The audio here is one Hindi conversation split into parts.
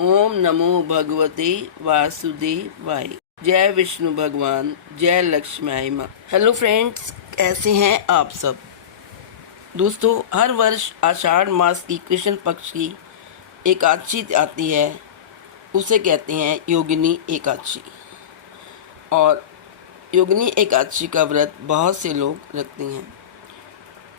ओम नमो भगवते वासुदेवाय। जय विष्णु भगवान, जय लक्ष्मी माँ। हेलो फ्रेंड्स, कैसे हैं आप सब। दोस्तों, हर वर्ष आषाढ़ मास की कृष्ण पक्ष की एकादशी आती है, उसे कहते हैं योगिनी एकादशी। और योगिनी एकादशी का व्रत बहुत से लोग रखते हैं।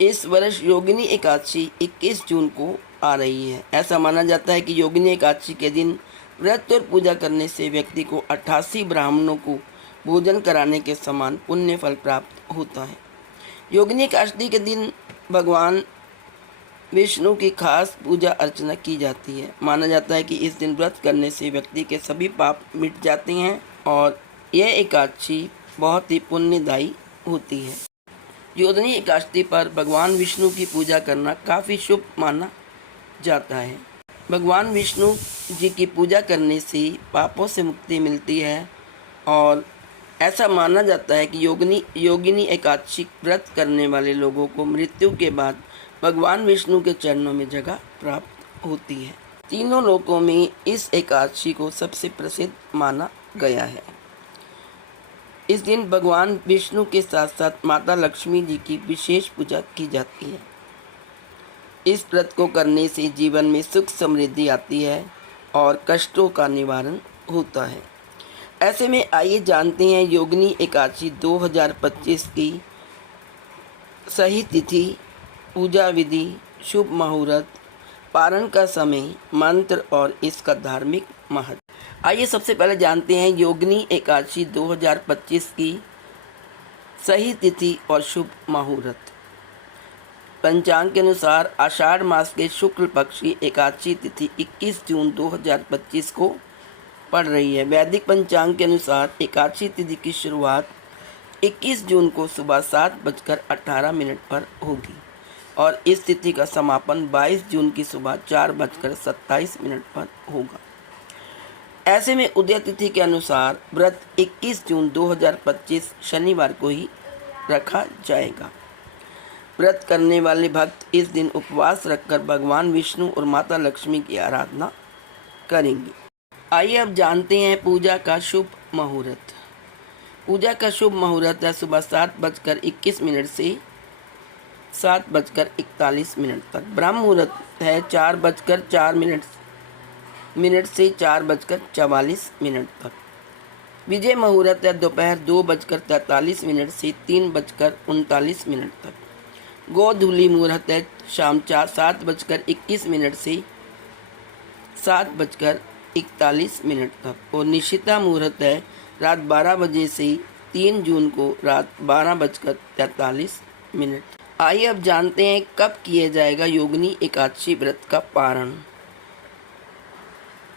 इस वर्ष योगिनी एकादशी 21 जून को आ रही है। ऐसा माना जाता है कि योगिनी एकादशी के दिन व्रत और पूजा करने से व्यक्ति को 88 ब्राह्मणों को भोजन कराने के समान पुण्य फल प्राप्त होता है। योगिनी एकादशी के दिन भगवान विष्णु की खास पूजा अर्चना की जाती है। माना जाता है कि इस दिन व्रत करने से व्यक्ति के सभी पाप मिट जाते हैं और यह एकादशी बहुत ही पुण्यदायी होती है। योगिनी एकादशी पर भगवान विष्णु की पूजा करना काफ़ी शुभ माना जाता है। भगवान विष्णु जी की पूजा करने से पापों से मुक्ति मिलती है और ऐसा माना जाता है कि योगिनी एकादशी व्रत करने वाले लोगों को मृत्यु के बाद भगवान विष्णु के चरणों में जगह प्राप्त होती है। तीनों लोकों में इस एकादशी को सबसे प्रसिद्ध माना गया है। इस दिन भगवान विष्णु के साथ साथ माता लक्ष्मी जी की विशेष पूजा की जाती है। इस व्रत को करने से जीवन में सुख समृद्धि आती है और कष्टों का निवारण होता है। ऐसे में आइए जानते हैं योगिनी एकादशी 2025 की सही तिथि, पूजा विधि, शुभ मुहूर्त, पारण का समय, मंत्र और इसका धार्मिक महत्व। आइए सबसे पहले जानते हैं योगिनी एकादशी 2025 की सही तिथि और शुभ मुहूर्त। पंचांग के अनुसार आषाढ़ मास के शुक्ल पक्ष की एकादशी तिथि 21 जून 2025 को पड़ रही है। वैदिक पंचांग के अनुसार एकादशी तिथि की शुरुआत 21 जून को सुबह 7:18 पर होगी और इस तिथि का समापन 22 जून की सुबह 4:27 पर होगा। ऐसे में उदय तिथि के अनुसार व्रत 21 जून 2025 शनिवार को ही रखा जाएगा। व्रत करने वाले भक्त इस दिन उपवास रखकर भगवान विष्णु और माता लक्ष्मी की आराधना करेंगे। आइए अब जानते हैं पूजा का शुभ मुहूर्त। पूजा का शुभ मुहूर्त है सुबह 7:21 से 7:41 तक। ब्रह्म मुहूर्त है 4:04 से 4:44 तक। विजय मुहूर्त है दोपहर 2:43 से 3:39 तक। गोधूली मुहूर्त है शाम 7:21 से 7:41 तक और निशिता मुहूर्त है रात 12 बजे से 3 जून को रात 12:43। आइए अब जानते हैं कब किया जाएगा योगिनी एकादशी व्रत का पारण।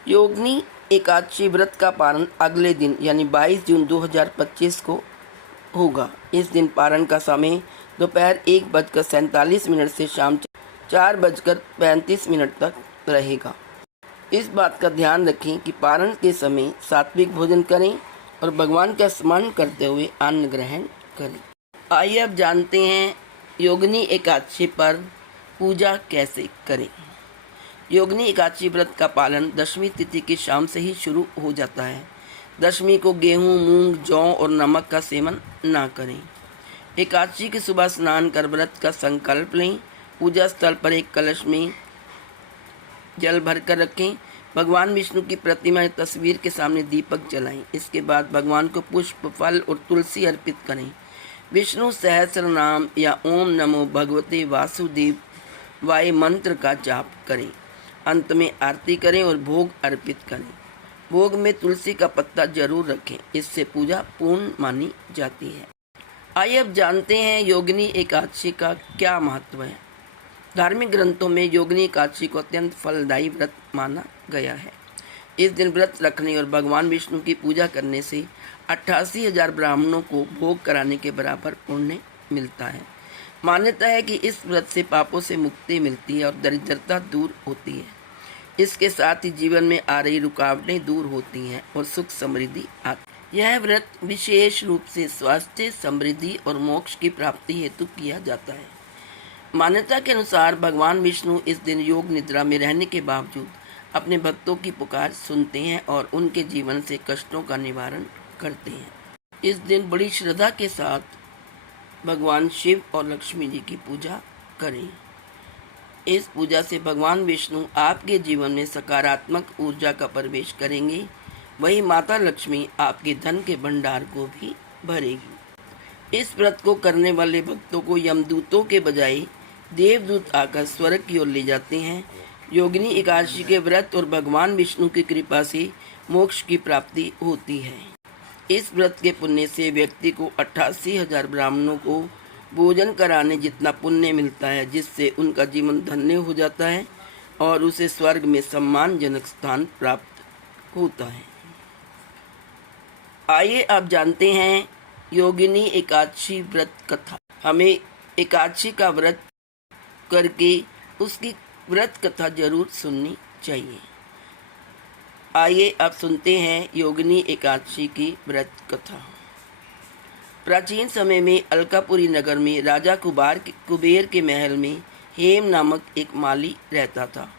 योगिनी एकादशी व्रत का पारण अगले दिन यानी 22 जून 2025 को होगा। इस दिन पारण का समय दोपहर 1:47 से शाम 4:35 तक रहेगा। इस बात का ध्यान रखें कि पारण के समय सात्विक भोजन करें और भगवान का स्मरण करते हुए अन्न ग्रहण करें। आइए अब जानते हैं योगिनी एकादशी पर पूजा कैसे करें। योगिनी एकादशी व्रत का पालन दशमी तिथि की शाम से ही शुरू हो जाता है। दशमी को गेहूं, मूंग, जौ और नमक का सेवन ना करें। एकादशी की सुबह स्नान कर व्रत का संकल्प लें। पूजा स्थल पर एक कलश में जल भरकर रखें। भगवान विष्णु की प्रतिमा या तस्वीर के सामने दीपक जलाएं। इसके बाद भगवान को पुष्प, फल और तुलसी अर्पित करें। विष्णु सहस्र नाम या ओम नमो भगवते वासुदेवाय मंत्र का जाप करें। अंत में आरती करें और भोग अर्पित करें। भोग में तुलसी का पत्ता जरूर रखें, इससे पूजा पूर्ण मानी जाती है। आइए अब जानते हैं योगिनी एकादशी का क्या महत्व है। धार्मिक ग्रंथों में योगिनी एकादशी को अत्यंत फलदायी व्रत माना गया है। इस दिन व्रत रखने और भगवान विष्णु की पूजा करने से 88,000 ब्राह्मणों को भोग कराने के बराबर पुण्य मिलता है। मान्यता है कि इस व्रत से पापों से मुक्ति मिलती है और दरिद्रता दूर होती है। इसके साथ ही जीवन में आ रही रुकावटें दूर होती हैं और सुख समृद्धि आती है। यह व्रत विशेष रूप से स्वास्थ्य, समृद्धि और मोक्ष की प्राप्ति हेतु किया जाता है। मान्यता के अनुसार भगवान विष्णु इस दिन योग निद्रा में रहने के बावजूद अपने भक्तों की पुकार सुनते हैं और उनके जीवन से कष्टों का निवारण करते हैं। इस दिन बड़ी श्रद्धा के साथ भगवान शिव और लक्ष्मी जी की पूजा करें। इस पूजा से भगवान विष्णु आपके जीवन में सकारात्मक ऊर्जा का प्रवेश करेंगे, वही माता लक्ष्मी आपके धन के भंडार को भी भरेगी। इस व्रत को करने वाले भक्तों को यमदूतों के बजाय देवदूत आकर स्वर्ग की ओर ले जाते हैं। योगिनी एकादशी के व्रत और भगवान विष्णु की कृपा से मोक्ष की प्राप्ति होती है। इस व्रत के पुण्य से व्यक्ति को 88,000 ब्राह्मणों को भोजन कराने जितना पुण्य मिलता है, जिससे उनका जीवन धन्य हो जाता है और उसे स्वर्ग में सम्मानजनक स्थान प्राप्त होता है। आइए आप जानते हैं योगिनी एकादशी व्रत कथा। हमें एकादशी का व्रत करके उसकी व्रत कथा जरूर सुननी चाहिए। आइए अब सुनते हैं योगिनी एकादशी की व्रत कथा। प्राचीन समय में अलकापुरी नगर में राजा कुबेर के महल में हेम नामक एक माली रहता था।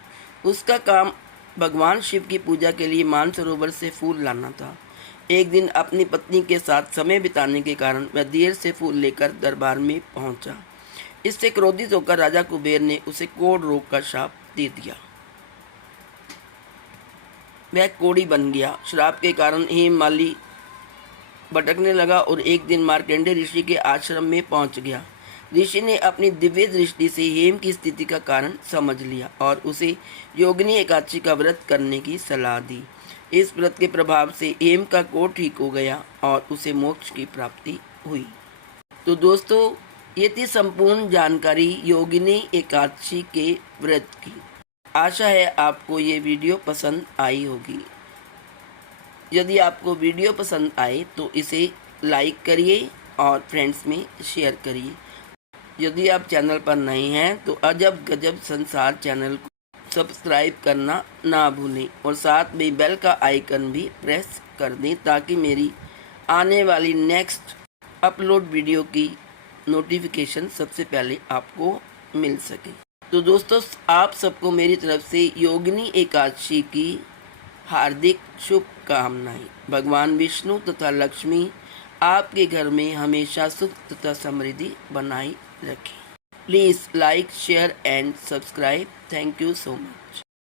उसका काम भगवान शिव की पूजा के लिए मानसरोवर से फूल लाना था। एक दिन अपनी पत्नी के साथ समय बिताने के कारण वह देर से फूल लेकर दरबार में पहुंचा। इससे क्रोधित होकर राजा कुबेर ने उसे कोढ़ रोग का शाप दे दिया। वह कोढ़ी बन गया। श्राप के कारण हेम माली भटकने लगा और एक दिन मार्कंडेय ऋषि के आश्रम में पहुंच गया। ऋषि ने अपनी दिव्य दृष्टि से हेम की स्थिति का कारण समझ लिया और उसे योगिनी एकादशी का व्रत करने की सलाह दी। इस व्रत के प्रभाव से हेम का कोढ़ ठीक हो गया और उसे मोक्ष की प्राप्ति हुई। तो दोस्तों, ये थी संपूर्ण जानकारी योगिनी एकादशी के व्रत की। आशा है आपको ये वीडियो पसंद आई होगी। यदि आपको वीडियो पसंद आए तो इसे लाइक करिए और फ्रेंड्स में शेयर करिए। यदि आप चैनल पर नए हैं तो अजब गजब संसार चैनल को सब्सक्राइब करना ना भूलें और साथ में बेल का आइकन भी प्रेस कर दें ताकि मेरी आने वाली नेक्स्ट अपलोड वीडियो की नोटिफिकेशन सबसे पहले आपको मिल सके। तो दोस्तों, आप सबको मेरी तरफ से योगिनी एकादशी की हार्दिक शुभकामनाएं। भगवान विष्णु तथा लक्ष्मी आपके घर में हमेशा सुख तथा समृद्धि बनाई रखें। Please like, share and subscribe. Thank you so much.